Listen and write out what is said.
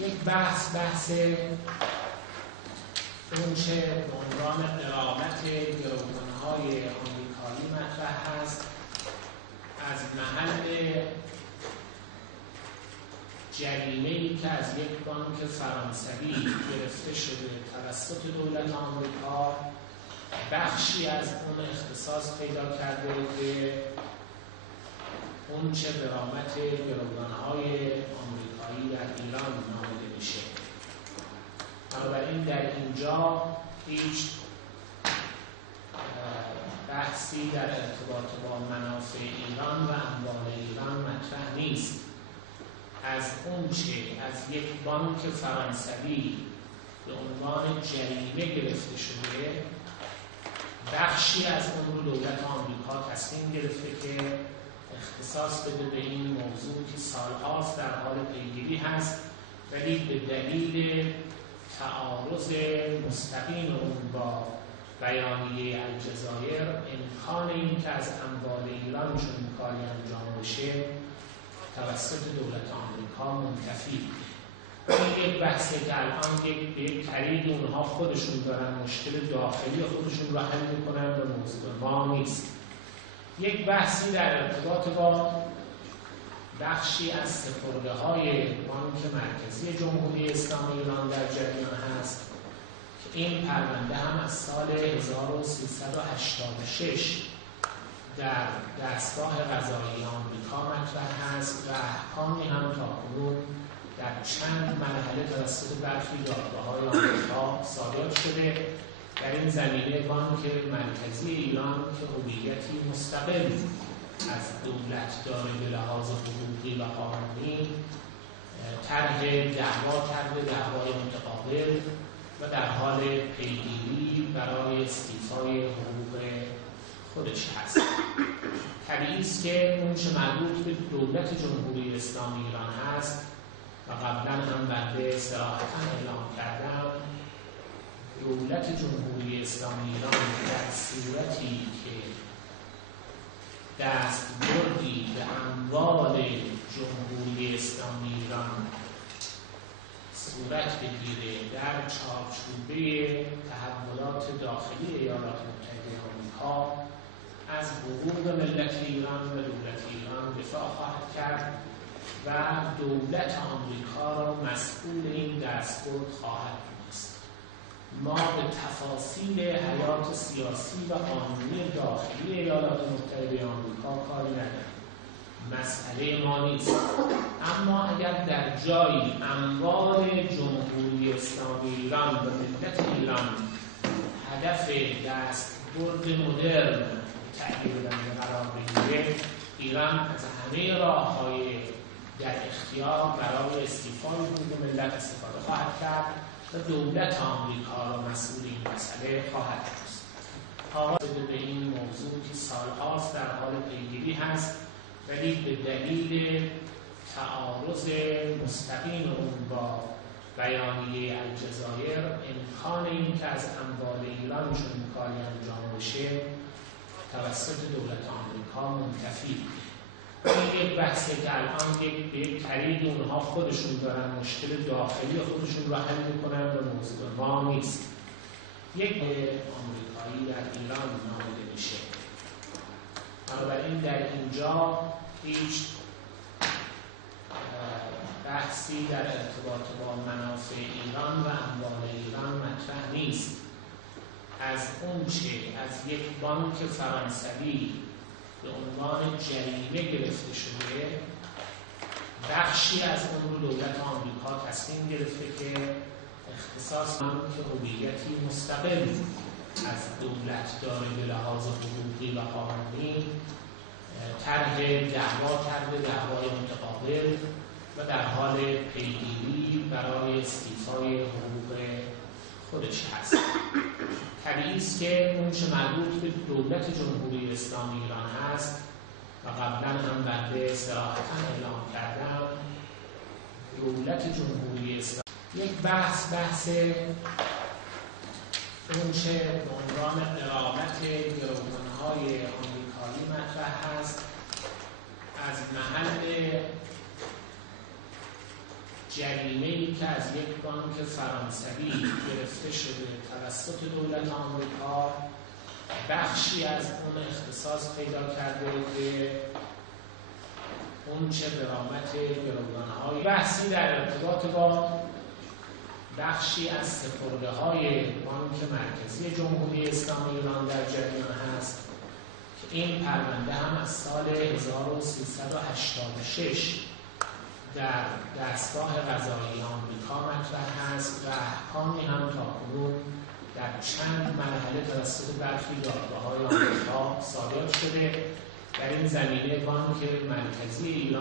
یک بحث اون چه به عنوان اقامت گروگان‌های آمریکایی مطرح هست از محل جریمه‌ای که از یک بانک فرانسوی گرفته شده توسط دولت آمریکا بخشی از اون اختصاص پیدا کرده که اون چه غرامت گروگان‌های آمریکایی در ایران نامیده میشه. بنابراین در اینجا هیچ بحثی در ارتباط با منافع ایران و اموال ایران مطرح نیست. از اون چه از یک بانک فرانسوی به عنوان جریمه گرفته شده بخشی از اون رو دولت آمریکا تصمیم گرفته که اختصاص بده به این موضوع که سالهاست در حال پیگیری هست، ولی به دلیل تعارض مستقیم اون با بیانیه الجزایر امکان این که از اموال ایران چون کاری انجام بشه توسط دولت آمریکا منتفی. این یک بحثی که الان یک طریق اونها خودشون دارن مشکل داخلی خودشون رو حل میکنن و موضوع ما نیست. یک بحثی در ارتباط با بخشی از سپرده‌های بانک مرکزی جمهوری اسلامی ایران در جریان هست که این پرونده هم از سال 1386 در دستگاه قضایی آمریکا مطرح هست و احکامی هم تاکنون در چند مرحله توسط برخی دادگاه‌های آمریکا صادر شده. در این زمینه بانک مرکزی ایران که هویتی مستقل از دولت داره به لحاظ حقوقی و قانونی طرح دعوا کرده، دعوای متقابل و در حال پیگیری برای استیفای حقوق خودش هست. طبیعی است که اون چه مربوط به دولت جمهوری اسلامی ایران هست و قبلا هم بنده صراحتاً اعلام کردم، دولت جمهوری اسلامی ایران در صورتی که دستبردی به اموال جمهوری اسلامی ایران صورت بگیره در چارچوبه تحولات داخلی ایالات متحده آمریکا، از حقوق ملت ایران و دولت ایران دفاع خواهد کرد و دولت آمریکا را مسئول این دستبرد خواهد دونست. ما به تفاصیل حیات سیاسی و قانونی داخلی ایالات متحده آمریکا کاری نداریم، مسئله ما نیست. اما اگر در جایی اموال جمهوری اسلامی ایران و ملت ایران هدف دستبرد مدرن تغییر دهنده قرار بگیره، ایران از همه راه‌های در اختیار برای استیفای حقوق ملت استفاده خواهد کرد و دولت آمریکا را مسئول این مسئله خواهد داشت. آغاز به این موضوع که سالهاست در حال پیگیری هست، ولی به دلیل تعارض مستقیم اون با بیانیه الجزایر امکان این که از اموال ایران چون کاری انجام بشه توسط دولت آمریکا منتفی. این یک بحثی که الان یک طریق اونها خودشون دارن مشکل داخلی خودشون رو حل میکنن و موضوع ما نیست. یک آمریکایی در ایران نامیده میشه. بنابراین در اینجا هیچ بحثی در ارتباط با منافع ایران و اموال ایران مطرح نیست. از اون چه از یک بانک فرانسوی به عنوان جریمه گرفته شده بخشی از اون رو دولت آمریکا تصمیم گرفته که اختصاص که هویتی مستقل از دولت داره به لحاظ حقوقی و قانونی طرح دعوا کرده، دعوای متقابل و در حال پیگیری برای استیفای حقوق خودش هست. طبیعی است که اون چه مربوط به دولت جمهوری اسلامی ایران هست و قبلا هم بنده صراحتاً اعلام کردم، دولت جمهوری اسلامی یک بحث اون چه به عنوان اقامت گروگان‌های آمریکایی مطرح هست از محل جریمه‌ای که از یک بانک فرانسوی گرفته شده توسط دولت آمریکا بخشی از اون اختصاص پیدا کرده به اون چه برآمد گروگان‌های بحثی در ارتباط با بخشی از سپرده‌های بانک مرکزی جمهوری اسلامی ایران در جریان هست که این پرونده هم از سال 1386 در دستگاه قضایی آمریکا مطرح هست و احکامی هم تاکنون در چند مرحله توسط برخی دادگاه‌های آمریکا صادر شده. در این زمینه بانک مرکزی ایران